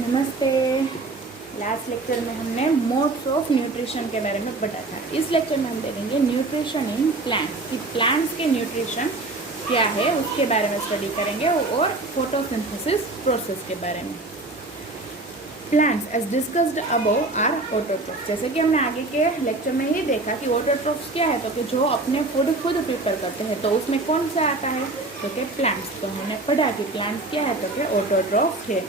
नमस्ते। Last lecture में हमने मोड्स ऑफ न्यूट्रिशन के बारे में पढ़ा था। इस लेक्चर में हम देखेंगे न्यूट्रिशन इन प्लांट्स कि प्लांट्स के न्यूट्रिशन क्या है उसके बारे में स्टडी करेंगे और फोटोसिंथेसिस प्रोसेस के बारे में। Plants as discussed above are autotrophs. जैसे कि हमने आगे के लेक्चर में ही देखा कि ऑटोट्रोफ्स क्या है, तो कि जो अपने फूड खुद प्रिपेयर करते हैं, तो उसमें कौन सा आता है, तो कि प्लांट्स। तो हमने पढ़ा कि प्लांट्स क्या है, तो कि ऑटोट्रोफ है।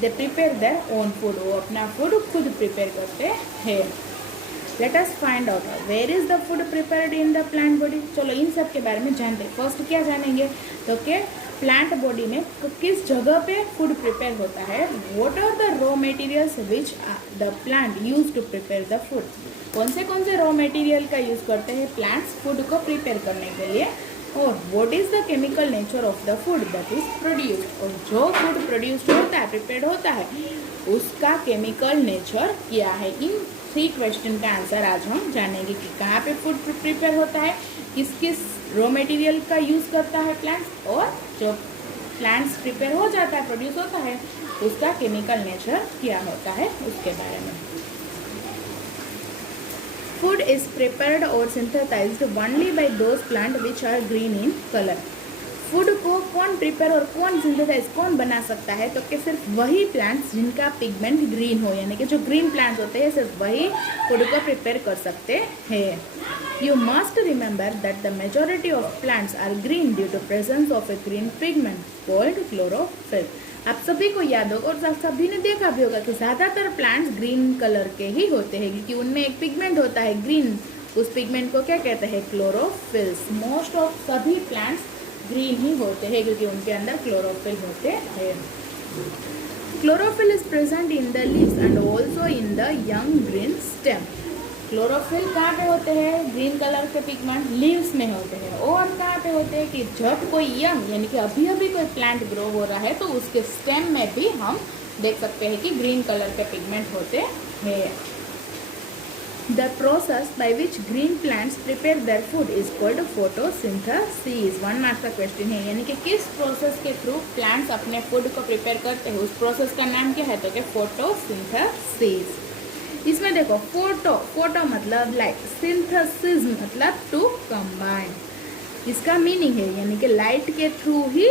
They prepare their own food, वो अपना फूड खुद प्रिपेयर करते हैं। Let us find out where is the food prepared in the plant body. चलो इन सब के बारे में जानते हैं। फर्स्ट क्या जानेंगे, तो कि प्लांट बॉडी में किस जगह पे फूड प्रिपेयर होता है। What are the raw materials which the plant use to prepare the food. कौन से रॉ मटेरियल का यूज करते हैं प्लांट्स फूड को प्रिपेयर करने के लिए। और what is the chemical nature of the food that is produced. और जो फूड प्रोड्यूस्ड होता है, प्रिपेयर्ड होता है, उसका केमिकल नेचर क्या है। इन 3 क्वेश्चन का आंसर आज हम जानेंगे कि कहाँ पे फूड प्रिपेयर होता है, किस किस रॉ मटेरियल का यूज़ करता है प्लांट्स, और जो प्लांट्स प्रिपेयर हो जाता है, प्रोड्यूस होता है, उसका केमिकल नेचर क्या होता है उसके बारे में। Food is prepared or synthesized only by those plants which are green in color. Food को कौन प्रिपेयर और कौन सिंथेसाइज कौन बना सकता है, तो कि सिर्फ वही प्लांट्स जिनका पिगमेंट ग्रीन हो, यानी कि जो ग्रीन प्लांट्स होते हैं सिर्फ वही फूड को प्रिपेयर कर सकते हैं। You must remember that the majority of plants are green due to presence of a green pigment called chlorophyll. आप सभी को याद होगा और सभी ने देखा भी होगा कि ज़्यादातर प्लांट्स ग्रीन कलर के ही होते हैं, क्योंकि उनमें एक पिगमेंट होता है ग्रीन। उस पिगमेंट को क्या कहते हैं, क्लोरोफिल्स। मोस्ट ऑफ सभी प्लांट्स ग्रीन ही होते हैं क्योंकि उनके अंदर क्लोरोफिल होते हैं। Chlorophyll is present in the leaves and also in the young green stem. Chlorophyll कहाँ पे होते हैं, ग्रीन कलर के पिगमेंट लीव्स में होते हैं। और कहाँ पे होते हैं कि जब कोई यंग यानी कि अभी अभी कोई प्लांट ग्रो हो रहा है, तो उसके स्टेम में भी हम देख सकते हैं कि ग्रीन कलर के पिगमेंट होते हैं। The process by which green plants prepare their food is called photosynthesis. 1 marks का क्वेश्चन है, यानी कि किस प्रोसेस के थ्रू प्लांट्स अपने फूड को प्रिपेयर करते हैं, उस प्रोसेस का नाम क्या है, तो कि फोटोसिंथेसिस। इसमें देखो फोटो मतलब लाइट, सिंथेसिस मतलब टू कंबाइन। इसका मीनिंग है यानी कि लाइट के थ्रू ही,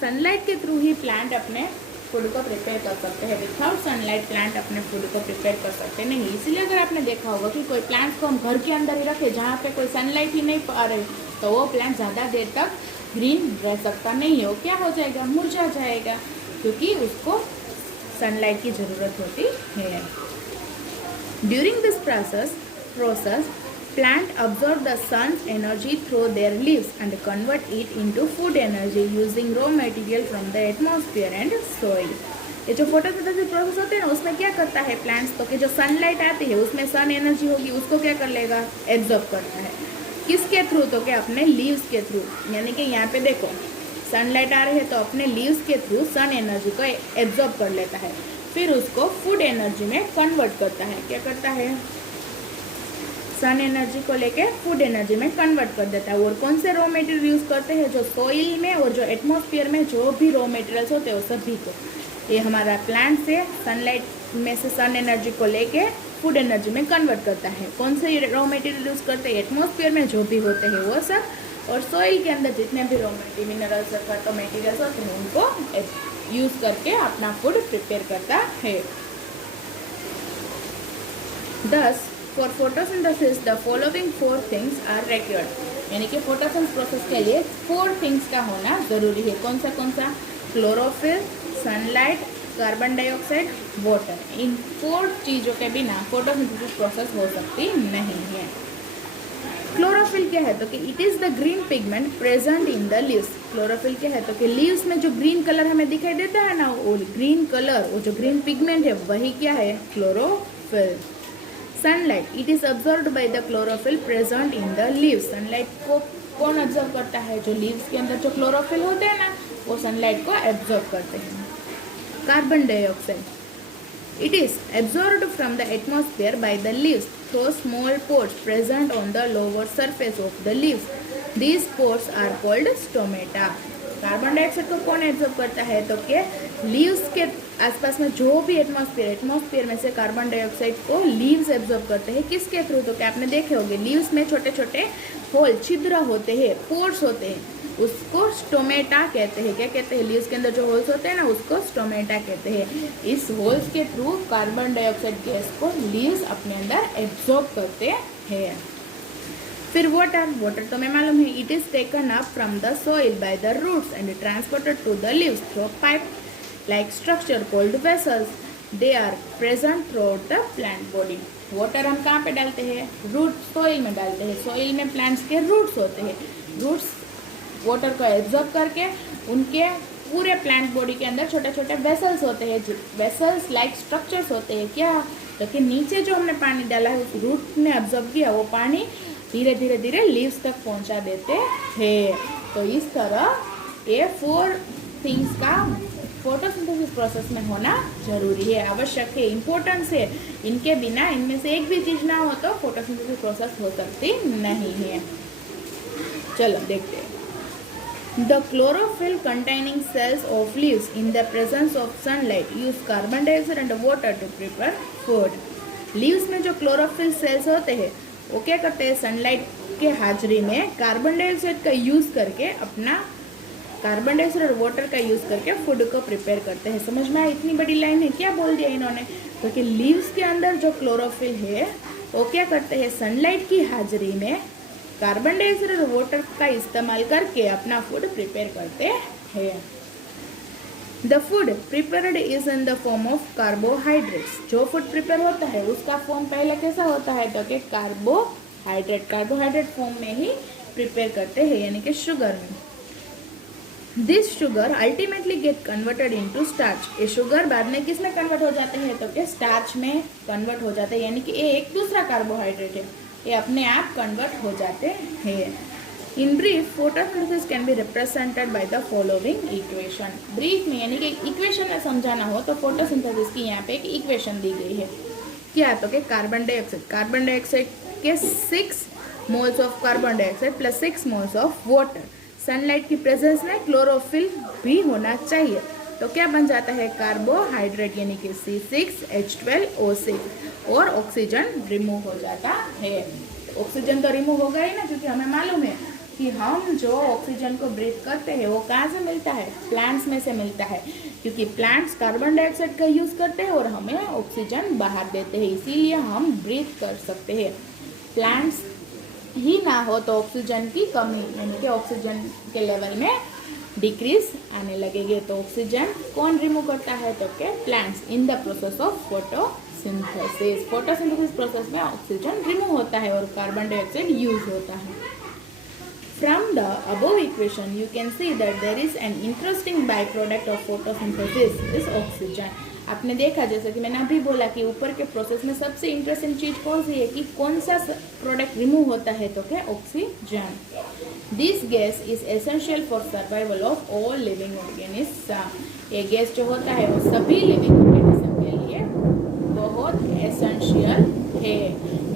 सनलाइट के थ्रू ही प्लांट अपने फूड को प्रिपेयर कर सकते हैं। विदाउट सनलाइट प्लांट अपने फूड को प्रिपेयर कर सकते नहीं। इसीलिए अगर आपने देखा होगा कि कोई प्लांट को हम घर के अंदर ही रखें जहाँ पे कोई सनलाइट ही नहीं पा रही, तो वो प्लांट ज़्यादा देर तक ग्रीन रह सकता नहीं है। वो क्या हो जाएगा, मुरझा जाएगा, क्योंकि उसको सनलाइट की ज़रूरत होती है। During this process plant absorb the sun's energy through their leaves and convert it into food energy using raw material from the atmosphere and soil. ये जो फोटोसिंथेसिस प्रोसेस होते हैं ना, उसमें क्या करता है प्लांट्स, तो कि जो सनलाइट आती है उसमें सन एनर्जी होगी, उसको क्या कर लेगा, एब्जॉर्ब करता है। किसके थ्रू, तो कि अपने लीव्स के थ्रू। यानी कि यहाँ पे देखो सनलाइट आ रही है, तो अपने लीव्स के थ्रू सन एनर्जी को एब्जॉर्ब कर लेता है, फिर उसको फूड एनर्जी में कन्वर्ट करता है। क्या करता है, सन एनर्जी को लेके फूड एनर्जी में कन्वर्ट कर देता है। और कौन से रॉ मटेरियल यूज़ करते हैं, जो सोइल में और जो एटमॉस्फेयर में जो भी रॉ मटेरियल्स होते हैं वो सभी को, ये हमारा प्लांट से सनलाइट में से सन एनर्जी को लेके फूड एनर्जी में कन्वर्ट करता है। कौन से रॉ मटेरियल यूज़ करते हैं, एटमॉस्फेयर में जो भी होते हैं वो सब, और सोइल के अंदर जितने भी रॉ मिनरल्स तो मटेरियल्स होते हैं उनको यूज़ करके अपना फूड प्रिपेयर करता है। 10 for photosynthesis the following 4 things are required. यानी कि फोटोसिंथेसिस प्रोसेस के लिए 4 थिंग्स का होना ज़रूरी है। कौन सा, chlorophyll, sunlight, carbon dioxide, water. इन 4 चीज़ों के बिना फोटोसिंथेसिस प्रोसेस हो सकती नहीं है। क्लोरोफिल क्या है, तो कि it is the green pigment present in the leaves. Chlorophyll क्या है, तो कि लीव्स में जो ग्रीन कलर हमें दिखाई देता है ना, वो ग्रीन कलर, वो जो ग्रीन पिगमेंट है वही क्या है, chlorophyll. Sunlight, it is absorbed by the chlorophyll present in the leaves. Sunlight को कौन ऑब्जर्व करता है, जो लीव्स के अंदर जो क्लोरोफिल होते हैं ना, वो सनलाइट को एब्जॉर्ब करते हैं। Carbon dioxide, it is absorbed from the atmosphere by the leaves through small pores present on the lower surface of the leaves. These pores are called stomata. Carbon dioxide को कौन absorb करता है, तो कि leaves के आसपास में जो भी एटमॉस्फेयर में से कार्बन डाइऑक्साइड को लीव्स एब्जॉर्ब करते हैं। किसके थ्रू? तो क्या आपने देखे होंगे लीव्स में छोटे छोटे होल, छिद्र होते हैं, पोर्स होते हैं, उसको स्टोमेटा कहते हैं। क्या कहते हैं? लीव्स के अंदर जो होल्स होते हैं ना, उसको स्टोमेटा कहते हैं। इस होल्स के थ्रू कार्बन डाइऑक्साइड गैस को लीव्स अपने अंदर एब्जॉर्ब करते हैं। फिर वाटर तो मैं मालूम है, it is taken up from the soil by the roots and transported to the leaves through pipe like structure called vessels. They are present throughout the plant body. Water हम कहाँ पे डालते हैं? रूट, सॉइल में डालते हैं। Soil में plants के रूट्स होते हैं। रूट्स वाटर को एब्जॉर्ब करके उनके पूरे प्लांट बॉडी के अंदर छोटे छोटे वेसल्स होते हैं। वेसल्स लाइक स्ट्रक्चर्स होते हैं। क्या? तो कि नीचे जो हमने पानी डाला है उस रूट ने एब्जॉर्ब किया, वो पानी धीरे धीरे धीरे लीव्स तक पहुँचा देते हैं। तो इस तरह ये 4 थिंग्स का फोटोसिंथेसिस प्रोसेस में होना जरूरी है, आवश्यक है, इम्पोर्टेंस है। इनके बिना, इनमें से एक भी चीज ना हो तो फोटोसिंथेसिस प्रोसेस हो सकती नहीं है। चलो देखते हैं। The chlorophyll containing cells of leaves in the presence of sunlight use carbon dioxide and water to prepare food. Leaves में जो क्लोरोफिल सेल्स होते हैं वो क्या करते हैं? सनलाइट के हाजिरी में कार्बन डाइऑक्साइड का यूज करके अपना कार्बन डाइऑक्साइड और वाटर का यूज करके फूड को प्रिपेयर करते हैं। समझ में आया? इतनी बड़ी लाइन है, क्या बोल दिया इन्होंने? क्योंकि लीव्स के अंदर जो क्लोरोफिल है वो क्या करते हैं? सनलाइट की हाजिरी में कार्बन डाइऑक्साइड और वाटर का इस्तेमाल करके अपना फूड प्रिपेयर करते हैं। The food prepared is in the form of carbohydrates. जो फूड प्रिपेयर होता है उसका फॉर्म पहले कैसा होता है? तो कि कार्बोहाइड्रेट फॉर्म में ही प्रिपेयर करते हैं, यानी कि शुगर में। This sugar ultimately get converted into starch. ये शुगर बाद में किस में कन्वर्ट हो जाते हैं? तो कि स्टार्च में कन्वर्ट हो जाते हैं, यानी कि ये एक दूसरा कार्बोहाइड्रेट है, ये अपने आप कन्वर्ट हो जाते हैं। In brief, photosynthesis can be represented by the following equation. Brief में यानी कि इक्वेशन में समझाना हो तो फोटोसिंथेसिस की यहाँ पे एक इक्वेशन दी गई है। क्या? तो कि कार्बन डाइऑक्साइड के 6 moles of carbon dioxide plus 6 moles of water. Sunlight की प्रेजेंस में क्लोरोफिल भी होना चाहिए, तो क्या बन जाता है? कार्बोहाइड्रेट, यानी कि C6H12O6 और ऑक्सीजन रिमूव हो जाता है। ऑक्सीजन तो रिमूव होगा ही ना, क्योंकि हमें मालूम है कि हम जो ऑक्सीजन को ब्रीथ करते हैं वो कहाँ से मिलता है? प्लांट्स में से मिलता है, क्योंकि प्लांट्स कार्बन डाइऑक्साइड का यूज करते हैं और हमें ऑक्सीजन बाहर देते हैं, इसीलिए हम ब्रीथ कर सकते हैं। प्लांट्स ही ना हो तो ऑक्सीजन की कमी, यानी कि ऑक्सीजन के लेवल में डिक्रीज आने लगेगी। तो ऑक्सीजन कौन रिमूव करता है? तो के plants in the process of photosynthesis. Photosynthesis process में ऑक्सीजन रिमूव होता है और कार्बन डाइऑक्साइड यूज होता है। From the above equation you can see that there is an interesting by product of photosynthesis is oxygen. आपने देखा, जैसे कि मैंने अभी बोला कि ऊपर के प्रोसेस में सबसे इंटरेस्टिंग चीज कौन सी है कि कौन सा प्रोडक्ट रिमूव होता है? तो क्या? Oxygen. This gas is essential for survival of all living organism. ये गैस जो होता है वो सभी लिविंग ऑर्गेनिज्म के लिए बहुत एसेंशियल है,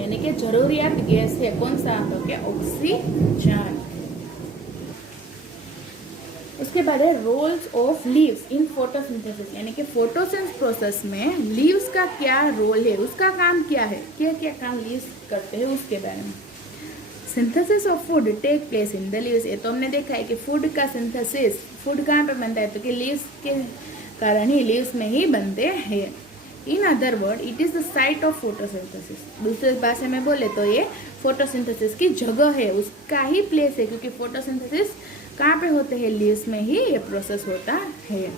यानी कि जरूरियात गैस है। कौन सा? तो क्या? ऑक्सीजन। उसके बाद है roles of leaves in photosynthesis, यानी कि फोटोसिंथेसिस प्रोसेस में लीव्स का क्या रोल है, उसका काम क्या है, क्या क्या काम लीव्स करते हैं उसके बारे में। Synthesis of food take place in the leaves. ये तो हमने देखा है कि फूड का सिंथेसिस, फूड कहाँ पे बनता है? तो कि लीव्स के कारण ही, लीव्स में ही बनते हैं। In other word it is the site of photosynthesis. दूसरे भाषा में बोले तो ये फोटोसिंथेसिस की जगह है, उसका ही प्लेस है, क्योंकि फोटोसिंथेसिस कहाँ पे होते हैं? लीव्स में ही ये प्रोसेस होता है।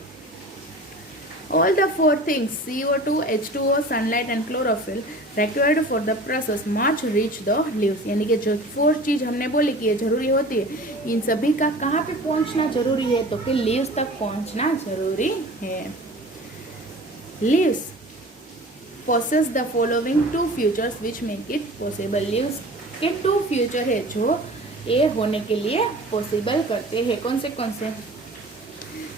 All the 4 things CO2, H2O, sunlight and chlorophyll required for the process much reach the leaves, यानी कि जो 4 चीज हमने बोली कि ये जरूरी होती है, इन सभी का कहाँ पे पहुंचना जरूरी है? तो कि लीव्स तक पहुंचना जरूरी है। Leaves possess the following 2 features which make it possible। Leaves के 2 फ्यूचर है जो ये होने के लिए पॉसिबल करते हैं। कौन से?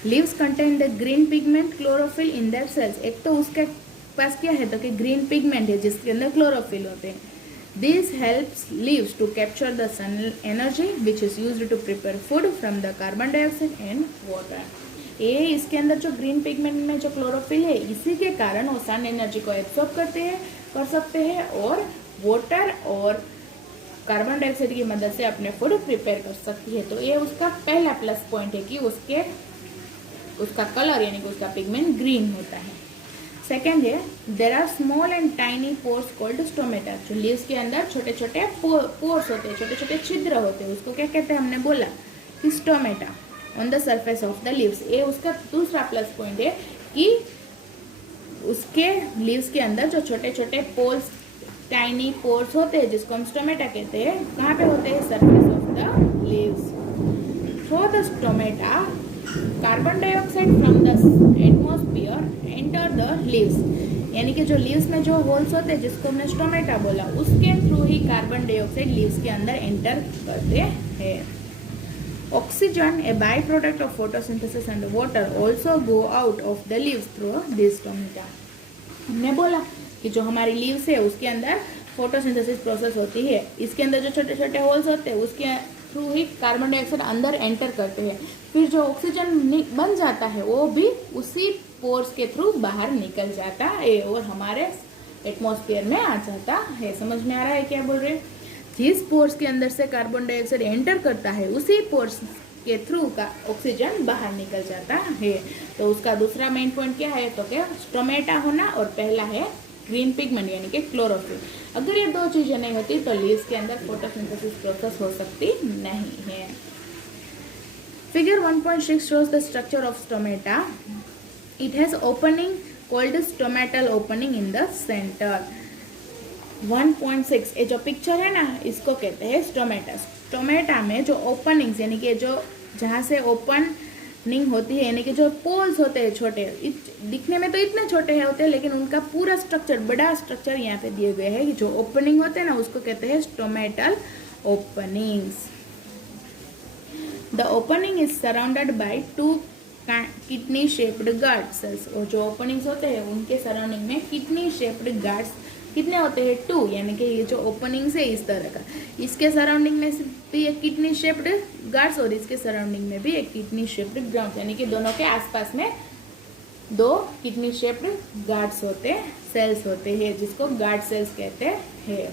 Leaves contain the green pigment chlorophyll in their cells. एक तो उसके पास क्या है? तो कि ग्रीन पिगमेंट है जिसके अंदर क्लोरोफिल होते हैं। This helps leaves to capture the sun energy which is used to prepare food from the carbon dioxide and water. ये इसके अंदर जो ग्रीन पिगमेंट में जो क्लोरोफिल है, इसी के कारण वो सन एनर्जी को एब्सॉर्ब कर सकते हैं और वाटर और कार्बन डाइऑक्साइड की मदद से अपने फूड प्रिपेयर कर सकती है। तो ये उसका पहला प्लस पॉइंट है कि उसका कलर यानी कि उसका पिगमेंट ग्रीन होता है। सेकेंड है, there are small and tiny pores called stomata. जो लीव्स के अंदर छोटे छोटे पोर्स होते हैं, छोटे छोटे छिद्र होते हैं, उसको क्या कहते हैं, हमने बोला कि stomata on the surface of the leaves. ये उसका दूसरा प्लस पॉइंट है कि उसके लीव्स के अंदर जो छोटे छोटे पोर्स, टाइनी पोर्स होते हैं, जिसको हम स्टोमेटा कहते हैं, कहाँ पे होते हैं, surface of the leaves. Through the stomata carbon dioxide from the atmosphere enter the leaves, यानी कि जो लीव्स में जो होल्स होते हैं, जिसको हमने स्टोमेटा बोला, उसके थ्रू ही कार्बन डाइऑक्साइड लीव्स के अंदर एंटर करते हैं। Oxygen, A by product of photosynthesis and water, also go out of the leaves through this stomata. हमने बोला कि जो हमारी लीव्स है उसके अंदर फोटोसिंथेसिस प्रोसेस होती है, इसके अंदर जो छोटे छोटे होल्स होते हैं उसके थ्रू ही कार्बन डाइऑक्साइड अंदर एंटर करते हैं, फिर जो ऑक्सीजन बन जाता है वो भी उसी पोर्स के थ्रू बाहर निकल जाता है और हमारे एटमॉस्फेयर में आ जाता है। समझ में आ रहा है क्या बोल रहे हैं? जिस पोर्स के अंदर से कार्बन डाइऑक्साइड एंटर करता है, उसी पोर्स के थ्रू का ऑक्सीजन बाहर निकल जाता है। तो उसका दूसरा मेन पॉइंट क्या है, तो क्या स्टोमेटा होना, और पहला है ग्रीन पिगमेंट यानी कि क्लोरोफिल। अगर ये दो चीजें नहीं होती तो लीव्स के अंदर फोटोसिंथेसिस प्रोसेस हो सकती नहीं है। Figure 1.6 shows the structure of stomata. It has opening called stomatal opening in the center. 1.6 ये जो पिक्चर है ना, इसको कहते हैं स्टोमेटा। स्टोमेटा में जो ओपनिंग्स यानी कि जो जहाँ से ओपनिंग होती है, यानी कि जो पोल्स होते हैं छोटे, दिखने में तो इतने छोटे होते हैं, लेकिन उनका पूरा स्ट्रक्चर, बड़ा स्ट्रक्चर यहाँ पे दिए गए हैं कि जो ओपनिंग होते हैं ना, उसको कहते हैं stomatal openings. The opening is surrounded by 2 kidney shaped guard cells. और जो ओपनिंग्स होते हैं उनके सराउंडिंग में किडनी शेप्ड गार्ड्स कितने होते हैं, 2, यानी कि ये जो ओपनिंग्स है इस तरह का, इसके सराउंडिंग में भी एक किडनी शेप्ड गार्ड्स और इसके सराउंडिंग में भी एक किडनी शेप्ड ग्राउंड, यानी कि दोनों के आसपास में 2 किडनी शेप्ड गार्ड्स होते हैं, सेल्स होते हैं, जिसको गार्ड सेल्स कहते हैं।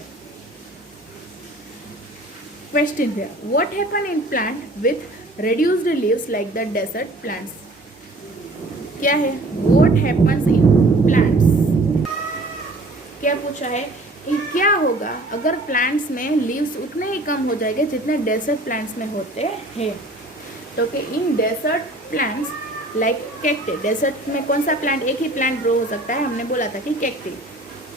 क्वेश्चन है, what happen in plant with reduced leaves like the desert plants? क्या है, what happens in plants? क्या पूछा है कि क्या होगा अगर प्लांट्स में लीव्स उतने ही कम हो जाएंगे जितने डेजर्ट प्लांट्स में होते हैं। तो कि in desert plants like cacti, desert में कौन सा प्लांट, एक ही प्लांट ग्रो हो सकता है, हमने बोला था कि cacti,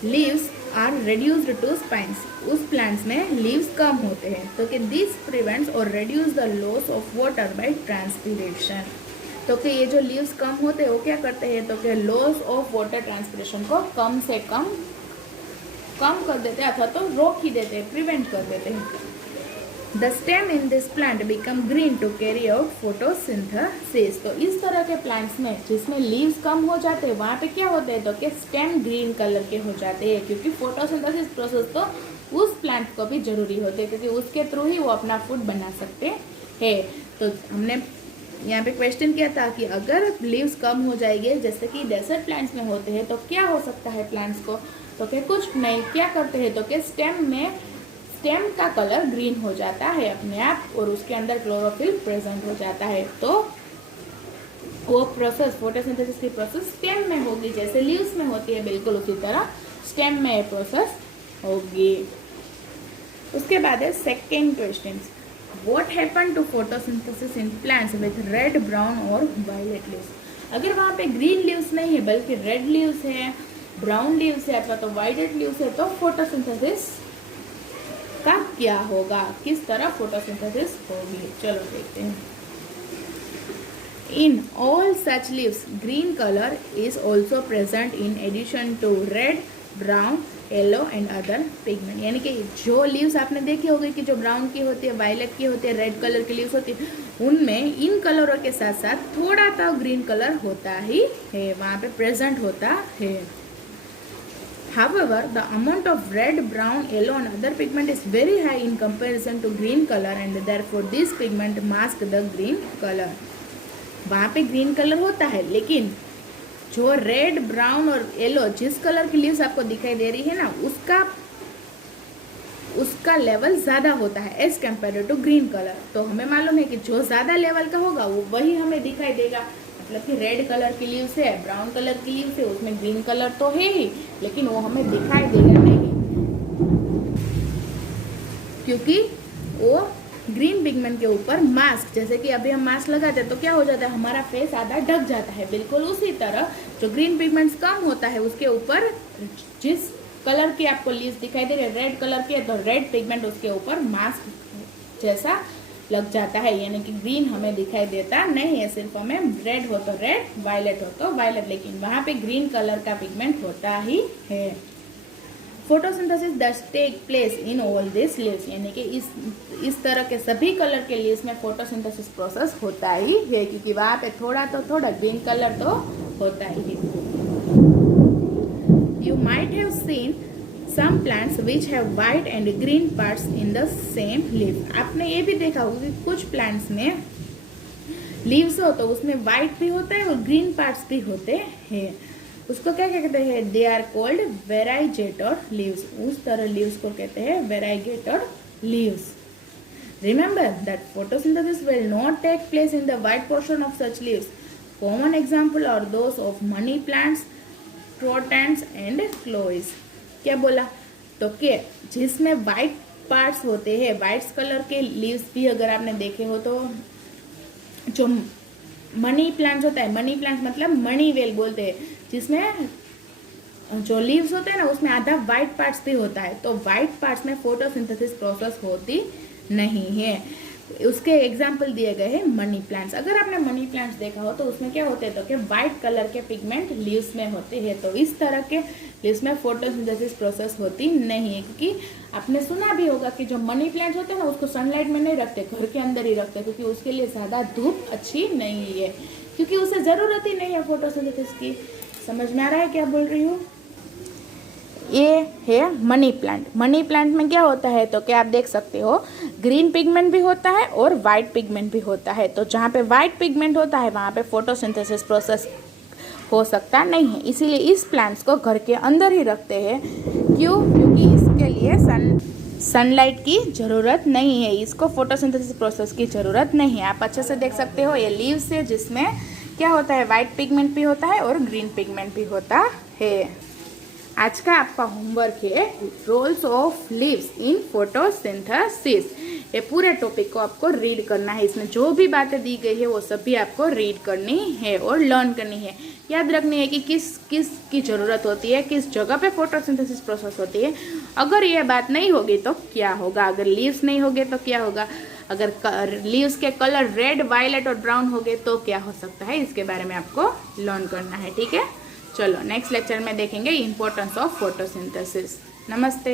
leaves are reduced to spines, उस प्लांट्स में लीव्स कम होते हैं। तो कि दिस प्रिवेंट्स और reduce the loss of water by transpiration. तो कि ये जो लीव्स कम होते हैं वो क्या करते हैं, तो कि लॉस ऑफ वाटर ट्रांसपीरेशन को कम से कम कर देते हैं, अथवा तो रोक ही देते हैं, प्रिवेंट कर देते हैं। The stem in this plant become green to carry out photosynthesis. तो इस तरह के प्लांट्स में जिसमें लीव्स कम हो जाते हैं वहाँ पे क्या होते हैं, तो कि स्टेम ग्रीन कलर के हो जाते हैं, क्योंकि फोटोसिंथेसिस प्रोसेस तो उस प्लांट को भी जरूरी होते हैं, क्योंकि उसके थ्रू ही वो अपना फूड बना सकते हैं। तो हमने यहाँ पे क्वेश्चन किया था कि अगर लीव्स कम हो जाएंगे जैसे कि डेजर्ट प्लांट्स में होते हैं तो क्या हो सकता है प्लांट्स को, तो क्या कुछ नहीं, क्या करते हैं, तो क्या स्टेम का कलर ग्रीन हो जाता है अपने आप, और उसके अंदर क्लोरोफिल प्रेजेंट हो जाता है। तो वो प्रोसेस, फोटोसिंथेसिस की प्रोसेस स्टेम में होगी, जैसे लीव्स में होती है, बिल्कुल उसी तरह स्टेम में ये प्रोसेस होगी। उसके बाद है second question, what happen to photosynthesis in plants with red, brown और वायलेट लीव्स? अगर वहाँ पे ग्रीन लीव्स नहीं है बल्कि रेड लीव्स है, ब्राउन लीव्स है, अथवा तो वायलेट लीव्स है, तो फोटोसिंथेसिस का क्या होगा, किस तरह फोटोसिंथेसिस होगी, चलो देखते हैं। In all such leaves green colour is also present in addition to red, brown, yellow and other pigment. यानी कि जो लीव्स आपने देखी होगी कि जो ब्राउन की होती है, वायलेट की होती है, रेड कलर की लीव्स होती है, उनमें इन कलरों के साथ साथ थोड़ा तो ग्रीन कलर होता ही है, वहाँ पे प्रेजेंट होता है। However, the amount of red, brown, yellow and other pigment is very high in comparison to green color, and therefore this pigment mask the green color. वहाँ पे ग्रीन कलर होता है, लेकिन जो रेड, ब्राउन और yellow जिस colour की leaves आपको दिखाई दे रही है ना, उसका लेवल ज़्यादा होता है as compare to green colour. तो हमें मालूम है कि जो ज़्यादा लेवल का होगा वो वही हमें दिखाई देगा। मतलब कि रेड कलर की लीव्स है, ब्राउन कलर की लीव्स है, उसमें ग्रीन कलर तो है ही, लेकिन वो हमें दिखाई देगा नहीं, क्योंकि वो ग्रीन पिगमेंट के ऊपर मास्क, जैसे कि अभी हम मास्क लगाते हैं तो क्या हो जाता है, हमारा फेस आधा ढक जाता है। बिल्कुल उसी तरह जो ग्रीन पिगमेंट्स कम होता है उसके ऊपर जिस कलर की आपको लीव्स दिखाई दे रही है, रेड कलर की है, तो रेड पिगमेंट उसके ऊपर मास्क जैसा लग जाता है, यानी कि ग्रीन हमें दिखाई देता नहीं है। सिर्फ हमें रेड हो तो रेड, वायलेट हो तो वायलेट, लेकिन वहाँ पे ग्रीन कलर का पिगमेंट होता ही है। Photosynthesis does take place in all this leaves, यानी कि इस तरह के सभी कलर के लीव्स में फोटोसिंथेसिस प्रोसेस होता ही है, क्योंकि वहाँ पे थोड़ा ग्रीन कलर तो होता ही है। You might have seen some plants which have white and green parts in the same leaf. आपने ये भी देखा होगा कि कुछ प्लांट्स में लीव्स हो तो उसमें व्हाइट भी होता है और ग्रीन पार्ट्स भी होते हैं। उसको क्या कहते हैं? They are called variegated leaves. उस तरह लीव्स को कहते हैं variegated leaves. Remember that photosynthesis will not take place in the white portion of such leaves. Common example are those of money plants, crotons and क्लोइज। क्या बोला? तो के जिसमें वाइट पार्ट्स होते हैं, वाइट कलर के लीव्स भी अगर आपने देखे हो तो जो मनी प्लांट्स होता है, मनी प्लांट्स मतलब मनी वेल बोलते हैं, जिसमें जो लीव्स होते हैं ना उसमें आधा वाइट पार्ट्स भी होता है। तो वाइट पार्ट्स में फोटोसिंथेसिस प्रोसेस होती नहीं है। उसके एग्जाम्पल दिए गए हैं मनी प्लांट्स। अगर आपने मनी प्लांट्स देखा हो तो उसमें क्या होते हैं, तो कि व्हाइट कलर के पिगमेंट लीव्स में होते हैं। तो इस तरह के लीव्स में फोटोसिंथेसिस प्रोसेस होती नहीं है, क्योंकि आपने सुना भी होगा कि जो मनी प्लांट्स होते हैं ना उसको सनलाइट में नहीं रखते, घर के अंदर ही रखते, क्योंकि उसके लिए ज़्यादा धूप अच्छी नहीं है, क्योंकि उसे ज़रूरत ही नहीं है फोटोसिंथेसिस की। समझ में आ रहा है क्या बोल रही हूँ? ये है मनी प्लांट। मनी प्लांट में क्या होता है, तो क्या आप देख सकते हो ग्रीन पिगमेंट भी होता है और वाइट पिगमेंट भी होता है। तो जहाँ पे वाइट पिगमेंट होता है वहाँ पे फोटोसिंथेसिस प्रोसेस हो सकता नहीं है, इसीलिए इस प्लांट्स को घर के अंदर ही रखते हैं। क्यों? क्योंकि इसके लिए सनलाइट की ज़रूरत नहीं है, इसको फोटोसिंथेसिस प्रोसेस की ज़रूरत नहीं है। आप अच्छे से देख सकते हो ये लीव्स है जिसमें क्या होता है, वाइट पिगमेंट भी होता है और ग्रीन पिगमेंट भी होता है। आज का आपका होमवर्क है roles of leaves in photosynthesis. ये पूरे टॉपिक को आपको रीड करना है, इसमें जो भी बातें दी गई है वो सभी आपको रीड करनी है और लर्न करनी है। याद रखनी है कि किस किस की ज़रूरत होती है, किस जगह पे फोटोसिंथेसिस प्रोसेस होती है। अगर ये बात नहीं होगी तो क्या होगा, अगर लीव्स नहीं होगे तो क्या होगा, अगर लीव्स के कलर रेड, वायलेट और ब्राउन हो गए तो क्या हो सकता है, इसके बारे में आपको लर्न करना है। ठीक है, चलो नेक्स्ट लेक्चर में देखेंगे इम्पोर्टेंस ऑफ फोटोसिंथेसिस। नमस्ते।